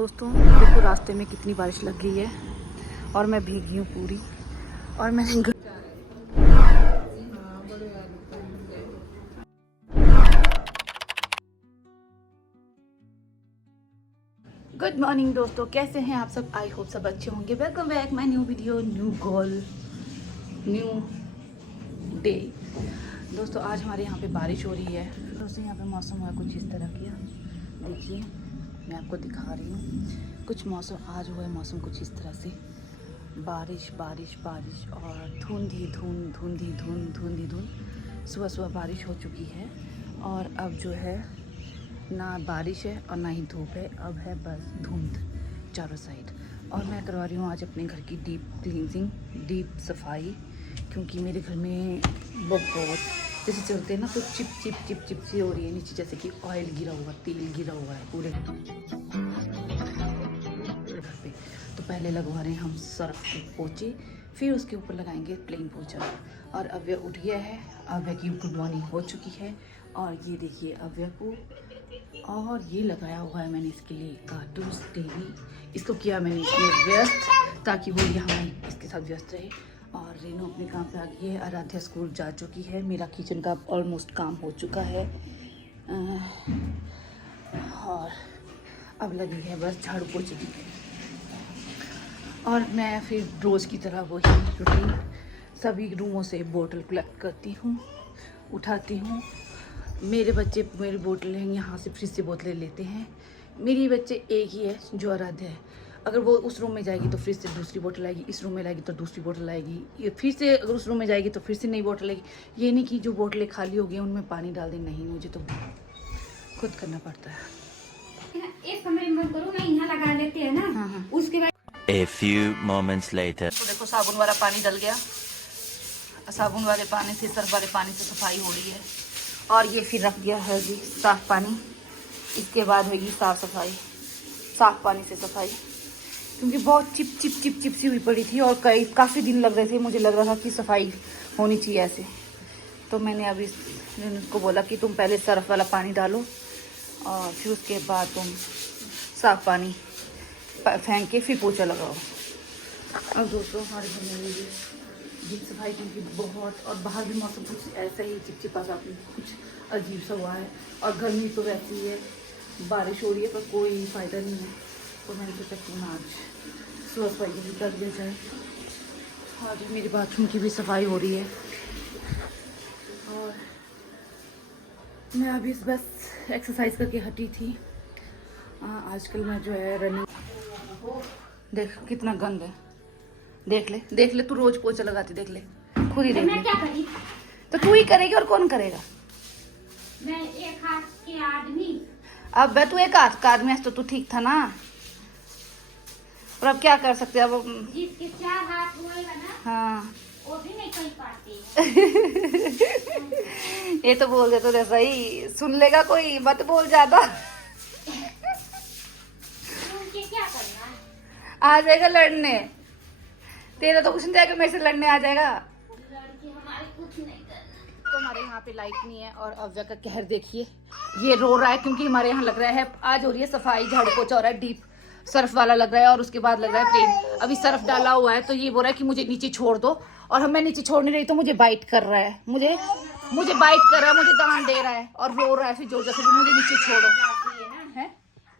दोस्तों देखो रास्ते में कितनी बारिश लग गई है और मैं भीगी हूँ पूरी। और मैंने गुड मॉर्निंग दोस्तों, कैसे हैं आप सब? आई होप सब अच्छे होंगे। Welcome back my new video, new goal, new day. दोस्तों आज हमारे यहाँ पे बारिश हो रही है। दोस्तों यहाँ पे मौसम हुआ कुछ इस तरह किया, देखिए मैं आपको दिखा रही हूँ। कुछ मौसम आज हुआ है, मौसम कुछ इस तरह से बारिश बारिश बारिश और धुंधी धुंध धुंधी धुंध धुंधी धुंध। सुबह सुबह बारिश हो चुकी है और अब जो है ना बारिश है और ना ही धूप है, अब है बस धुंध चारों साइड। और मैं करवा रही हूँ आज अपने घर की डीप क्लींजिंग, डीप सफाई, क्योंकि मेरे घर में बहुत जैसे चलते हैं ना तो चिप चिप चिप चिप सी हो रही है नीचे, जैसे कि ऑयल गिरा हुआ, तेल गिरा हुआ है पूरे घर पे। तो पहले लगवा रहे हैं हम सर्फ के पोंछे, फिर उसके ऊपर लगाएंगे प्लेन पोंछा। और अव्य उठ गया है, अव्य की गुड मॉर्निंग हो चुकी है। और ये देखिए अव्य को, और ये लगाया हुआ है मैंने इसके लिए कार्टून्स टीवी। इसको किया मैंने इसमें व्यस्त ताकि वो यहाँ इसके साथ व्यस्त रहे। और रेनू अपने काम पे आ गई है, आराध्या स्कूल जा चुकी है, मेरा किचन का ऑलमोस्ट काम हो चुका है और अब लगी है बस झाड़ू पोछे की। और मैं फिर रोज़ की तरह वही रूटीन, सभी रूमों से बोतल कलेक्ट करती हूँ, उठाती हूँ। मेरे बच्चे मेरी बोतलें यहाँ से फ्रिज से बोतलें लेते हैं। मेरी बच्चे एक ही है जो आराध्य है, अगर वो उस रूम में जाएगी तो फ्रिज से दूसरी बोतल आएगी, इस रूम में लाएगी तो दूसरी बोतल आएगी, ये फिर से अगर उस रूम में जाएगी तो फिर से नई बोतल आएगी। ये नहीं कि जो बोतलें खाली हो गई उनमें पानी डाल दें, नहीं, मुझे तो खुद करना पड़ता है। एक कमरे में करो, मैं यहाँ लगा लेते हैं ना। हाँ। उसके बाद A few moments later. तो देखो साबुन वाला पानी डल गया, साबुन वाले पानी से, सर्फ वाले पानी से सफाई हो रही है। और ये फिर रख दिया है जी साफ पानी, इसके बाद होगी साफ सफाई, साफ पानी से सफाई, क्योंकि बहुत चिप चिप चिप चिप सी हुई पड़ी थी और काफ़ी दिन लग रहे थे, मुझे लग रहा था कि सफाई होनी चाहिए ऐसे। तो मैंने अभी उनको बोला कि तुम पहले सर्फ वाला पानी डालो और फिर उसके बाद तुम साफ पानी फेंक के फिर पोछा लगाओ। अब दोस्तों हमारे घर में डीप सफाई क्योंकि बहुत, और बाहर भी मौसम कुछ ऐसा ही चिपचिपा सा कुछ अजीब सा हुआ है। और गर्मी तो वैसी ही है, बारिश हो रही है पर कोई फ़ायदा नहीं है। तो मैंने सोचा कि आज सुबह सफाई भी कर दिया जाए। आज मेरी बाथरूम की भी सफाई हो रही है और मैं अभी बस एक्सरसाइज करके हटी थी। आजकल मैं जो है रनिंग, देख कितना गंद है, देख ले तू रोज पोछा लगाती, देख ले खुद ही देख ले। मैं क्या करी? तो तू ही करेगी और कौन करेगा? मैं एक हाथ के आदमी। अब तू एक हाथ का आदमी तो तू ठीक था ना, और अब क्या कर सकते हैं अब। जिसके चार हाथ होएगा ना, हाँ वो भी नहीं कर पाते। ये तो बोल दे तो जैसा ही सुन लेगा कोई, मत बोल ज्यादा। उनके क्या करना है? आ जाएगा लड़ने, तेरा तो कुछ नहीं जाएगा, मेरे से लड़ने आ जाएगा। लड़की हमारे कुछ नहीं करना। तो हमारे यहाँ पे लाइट नहीं है और अव्या का कहर देखिए, ये रो रहा है क्योंकि हमारे यहाँ लग रहा है आज हो रही है सफाई, झाड़ू पोछा हो रहा है, डीप सर्फ वाला लग रहा है और उसके बाद लग रहा है प्लेन। अभी सर्फ डाला हुआ है तो ये बोल रहा है कि मुझे नीचे छोड़ दो, और मैं नीचे छोड़ नहीं रही तो मुझे बाइट कर रहा है, मुझे बाइट कर रहा है, मुझे दान दे रहा है और रो रहा है फिर जोर से मुझे नीचे छोड़ो। दादी है ना, है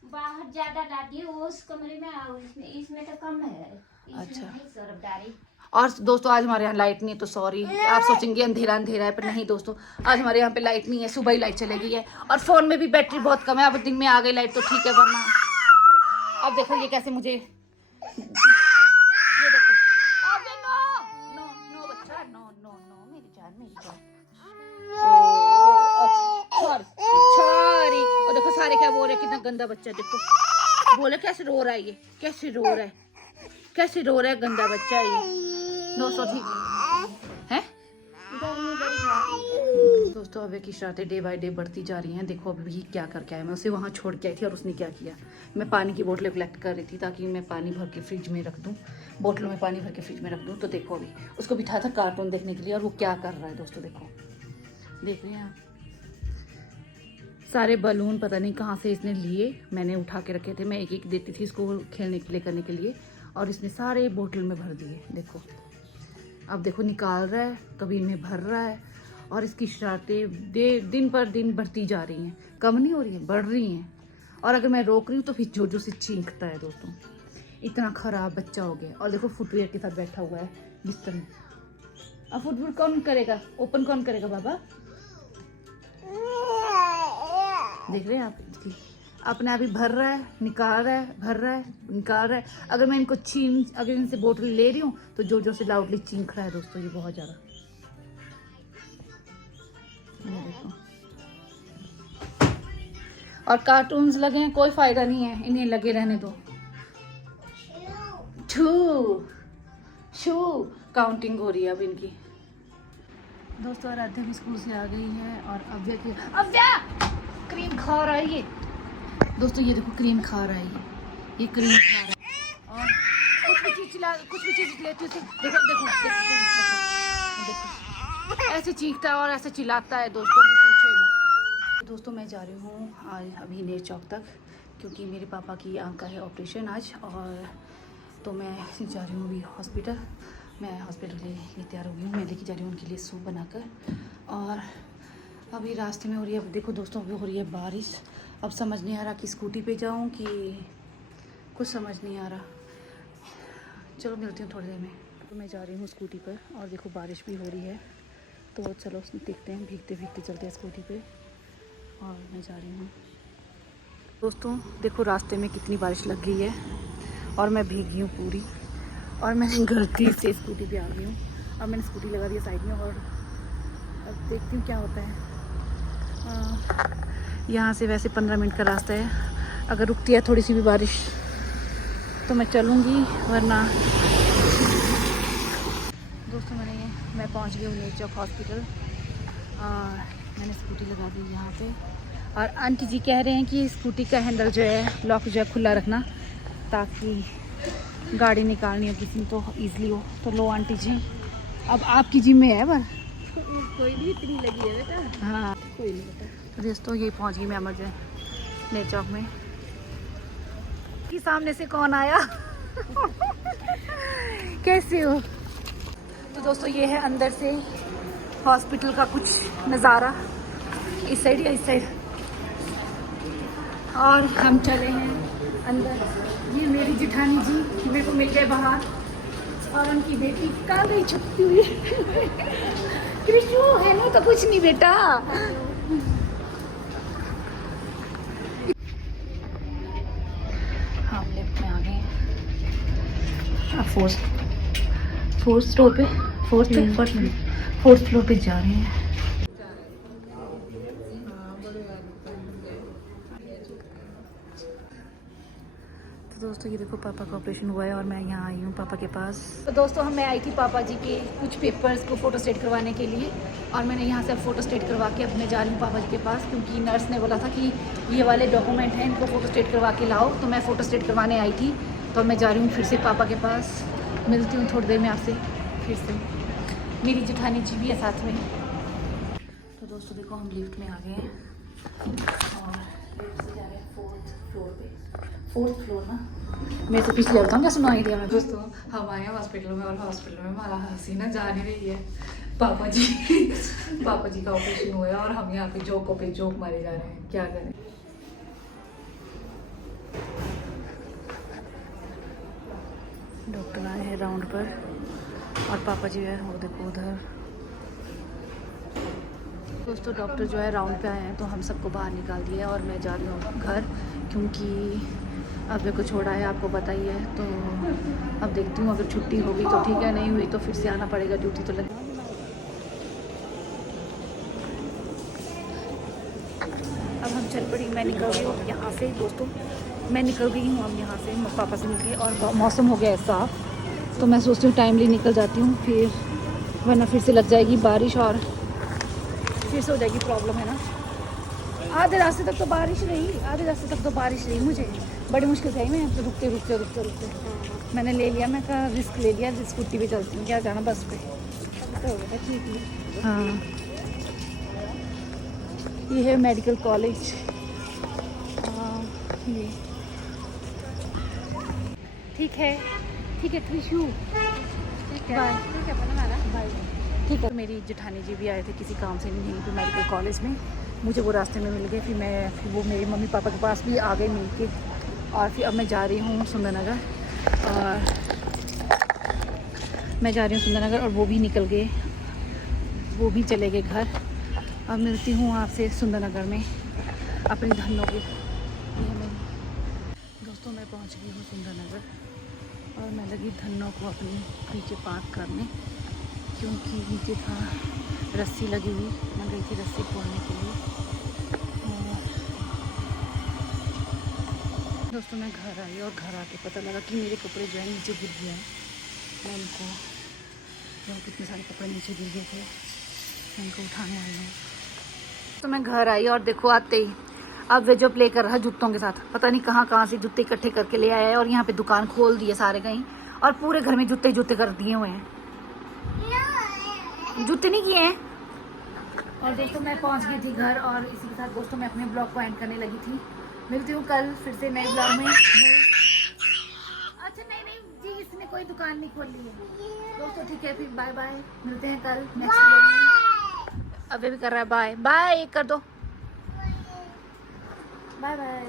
बाहर ज्यादा दादी है, वो उस कमरे में आओ, इसमें तो कम है। अच्छा। सरफ डाली। और दोस्तों आज हमारे यहाँ लाइट नहीं है तो सॉरी, आप सोचेंगे अंधेरा अंधेरा है, पर नहीं दोस्तों, आज हमारे यहाँ पे लाइट नहीं है, सुबह ही लाइट चली गई है। और फोन में भी बैटरी बहुत कम है, अब दिन में आ गई लाइट तो ठीक है, वरना अब देखो ये कैसे मुझे, ये देखो अब नो नो नो बच्चा, नो नो नो मेरी जान, मेरी जान। सॉरी। और देखो सारे क्या बोल रहे हैं, कितना गंदा बच्चा, देखो बोले कैसे रो रहा है, ये कैसे रो रहा है, कैसे रो रहा है, गंदा बच्चा है ये। दोस्तों ठीक है दोस्तों, अभी की शरारतें डे बाय डे बढ़ती जा रही हैं। देखो अभी क्या करके आया, मैं उसे वहाँ छोड़ के आई थी और उसने क्या किया, मैं पानी की बोतलें कलेक्ट कर रही थी ताकि मैं पानी भर के फ्रिज में रख दूँ, बोतलों में पानी भर के फ्रिज में रख दूँ। तो देखो अभी उसको बिठाया था कार्टून देखने के लिए और वो क्या कर रहा है दोस्तों, देखो देख रहे हैं आप, सारे बलून पता नहीं कहाँ से इसने लिए, मैंने उठा के रखे थे, मैं एक एक देती थी इसको खेलने के लिए करने के लिए, और इसने सारे बोतल में भर दिए। देखो अब देखो निकाल रहा है, कभी इनमें भर रहा है, और इसकी शरारतें दिन पर दिन बढ़ती जा रही हैं, कम नहीं हो रही हैं, बढ़ रही हैं। और अगर मैं रोक रही हूँ तो फिर जोर जोर से चीखता है दोस्तों। इतना ख़राब बच्चा हो गया। और देखो फुटवेयर के साथ बैठा हुआ है बिस्तर में। अब फुटवेयर कौन करेगा, ओपन कौन करेगा बाबा? देख रहे हैं आप, इसकी अपने आप ही भर रहा है, निकाल रहा है, भर रहा है, निकाल रहा है। अगर मैं इनको अगर इनसे बोतल ले रही हूँ तो जोर जोर से लाउडली चीख रहा है दोस्तों, ये बहुत ज़्यादा। देखो, और कार्टून्स लगे हैं, कोई फायदा नहीं है, इन्हें लगे रहने दो। शू काउंटिंग हो रही है अब इनकी। दोस्तों आराध्या भी स्कूल से आ गई है, और अव्या क्रीम खा रहा है ये। दोस्तों ये देखो क्रीम खा रहा है ये क्रीम खा रहा है, और कुछ भी चीज लेती है देखो देखो देखो, ऐसे चीखता है और ऐसे चिल्लाता है दोस्तों की पूछो ही मत। दोस्तों मैं जा रही हूँ आज अभी नेर चौक तक, क्योंकि मेरे पापा की आँख का है ऑपरेशन आज, और तो मैं जा रही हूँ अभी हॉस्पिटल। मैं हॉस्पिटल के लिए तैयार हो गई हूँ, मैं लेके जा रही हूँ उनके लिए सूप बनाकर। और अभी रास्ते में हो रही है, देखो दोस्तों अभी हो रही है बारिश। अब समझ नहीं आ रहा कि स्कूटी पे जाऊँ कि कुछ समझ नहीं आ रहा। चलो मिलती हूँ थोड़ी देर में। तो मैं जा रही हूँ स्कूटी पर, और देखो बारिश भी हो रही है, तो चलो देखते हैं, भीगते भीगते चलते हैं स्कूटी पे। और मैं जा रही हूँ दोस्तों, देखो रास्ते में कितनी बारिश लग गई है, और मैं भीगी हूँ पूरी, और मैंने गलती से स्कूटी पे आ गई हूँ। और मैंने स्कूटी लगा दी साइड में, और अब देखती हूँ क्या होता है। यहाँ से वैसे 15 मिनट का रास्ता है, अगर रुकती है थोड़ी सी भी बारिश तो मैं चलूँगी, वरना। दोस्तों मैं पहुँच गई हूँ नेर चौक हॉस्पिटल, और मैंने स्कूटी लगा दी यहाँ पे। और आंटी जी कह रहे हैं कि स्कूटी का हैंडल जो है, लॉक जो है खुला रखना, ताकि गाड़ी निकालनी हो किसी तो ईजिली हो। तो लो आंटी जी, अब आपकी जिम्मे है पर कोई नहीं, इतनी लगी है बेटा। हाँ कोई नहीं बेटा। तो दोस्तों यही पहुंच गई मैं अमर जो नेर चौक में। कि सामने से कौन आया? कैसे हो? तो दोस्तों ये है अंदर से हॉस्पिटल का कुछ नज़ारा, इस साइड या इस साइड। और हम चले हैं अंदर। ये मेरी जिठानी जी मेरे को मिल गए बाहर, और उनकी बेटी कहाँ गई छुपती हुई? कृष्णु है ना, तो कुछ नहीं बेटा। हम लिफ्ट में आ गए हैं, फोर्थ फ्लोर पे, फोर्थ फ्लोर पे जा रहे हैं। दोस्तों ये देखो पापा का ऑपरेशन हुआ है, और मैं यहाँ आई हूँ पापा के पास। तो दोस्तों मैं आई थी पापा जी के कुछ पेपर्स को फ़ोटो स्टेट करवाने के लिए, और मैंने यहाँ से अब फ़ोटो स्टेट करवा के अब मैं जा रही हूँ पापा जी के पास, क्योंकि नर्स ने बोला था कि ये वाले डॉक्यूमेंट हैं, इनको फ़ोटो स्टेट करवा के लाओ। तो मैं फ़ोटो स्टेट करवाने आई थी, तो मैं जा रही हूँ फिर से पापा के पास। मिलती हूँ थोड़ी देर में आपसे फिर से। मेरी जेठानी जी भी है साथ में। तो दोस्तों देखो हम लिफ्ट में आ गए हैं, और लिफ्ट से जा रहे हैं फोर्थ फ्लोर ना। मैं तो पिछले बताऊँ क्या सुनाई दिया मैं। दोस्तों हम आए हैं हॉस्पिटल में, और हॉस्पिटल में हमारा हसीना जा नहीं रही है। पापा जी का ऑपरेशन हुआ है, और हम यहाँ पे जोकों पे जोक मारे जा रहे हैं, क्या करें। डॉक्टर आए हैं राउंड पर, और पापा जी है वो देखो उधर। दोस्तों डॉक्टर जो है राउंड पे आए हैं, तो हम सबको बाहर निकाल दिया, और मैं जा रही हूँ घर, क्योंकि अब मेरे को छोड़ा है, आपको पता ही है। तो अब देखती हूँ, अगर छुट्टी होगी तो ठीक है, नहीं हुई तो फिर से आना पड़ेगा, ड्यूटी तो लगे। अब हम चल पड़ी, मैं निकल गई हूँ यहाँ से दोस्तों, मैं निकल गई हूँ अब यहाँ से पापा से मिलके। और मौसम हो गया है साफ, तो मैं सोचती हूँ टाइमली निकल जाती हूँ, फिर वरना फिर से लग जाएगी बारिश, और फिर से हो जाएगी प्रॉब्लम, है ना। आधे रास्ते तक तो बारिश रही, मुझे बड़ी मुश्किल से आई मैं। तो रुकते मैंने ले लिया, मैं कहा रिस्क ले लिया, स्कूटी पे चलती हूँ, क्या जाना बस पे। ठीक है हाँ। ये है मेडिकल कॉलेज। ये ठीक है ट्रिशु, बाय। बाय। ठीक है। मेरी जेठानी जी भी आए थे किसी काम से यहीं पे मेडिकल कॉलेज में, मुझे वो रास्ते में मिल गए। फिर वो मेरे मम्मी पापा के पास भी आ गए मिल के। और फिर अब मैं जा रही हूँ सुंदरनगर, और मैं जा रही हूँ सुंदरनगर, और वो भी निकल गए, वो भी चले गए घर। अब मिलती हूँ आपसे सुंदरनगर में अपनी धनों की। दोस्तों मैं पहुँच गई हूँ सुंदरनगर, और मैं लगी धनों को अपनी नीचे पार्क करने, क्योंकि नीचे था रस्सी लगी हुई, मैं गई थी रस्सी खोलने के लिए। दोस्तों मैं घर आई, और घर आके पता लगा कि मेरे कपड़े जो है नीचे गिर गए हैं। मैं इनको जो कितने सारे कपड़े नीचे गिर गए थे, मैं इनको उठाने आई हूँ। तो मैं घर आई, और देखो आते ही अब वे जो प्ले कर रहा है जूतों के साथ, पता नहीं कहाँ से जूते इकट्ठे करके ले आया है, और यहाँ पे दुकान खोल दी है सारे कहीं, और पूरे घर में जूते कर दिए हुए हैं, जूते नहीं किए हैं। और दोस्तों मैं पहुंच गई थी घर, और इसी के साथ दोस्तों मैं अपने ब्लॉग को एंड करने लगी थी। मिलती हूँ कल फिर से नए ब्लॉग में। अच्छा नहीं जी, इसने कोई दुकान नहीं खोली है दोस्तों। ठीक है, फिर बाय बाय, मिलते हैं कल नेक्स्ट ब्लॉग में। अभी भी कर रहा है बाय बाय, कर दो बाय बाय।